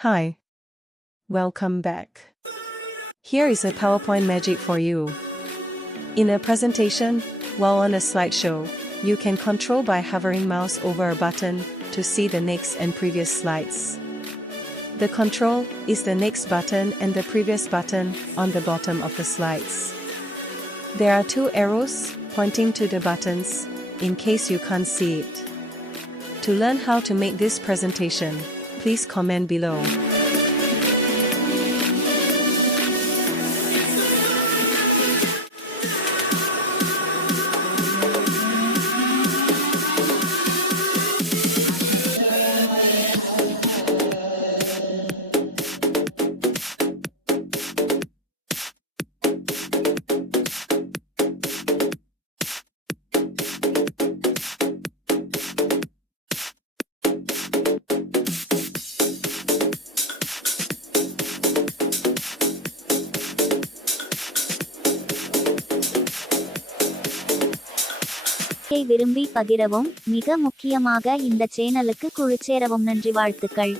Hi. Welcome back. Here is a PowerPoint magic for you. In a presentation, while on a slideshow, you can control by hovering mouse over a button to see the next and previous slides. The control is the next button and the previous button on the bottom of the slides. There are two arrows pointing to the buttons, in case you can't see it. To learn how to make this presentation, please comment below. விரும்பி பகிரவும், மிக முக்கியமாக இந்த சேனலுக்கு குழுச்சேரவும். நன்றி, வாழ்த்துக்கள்.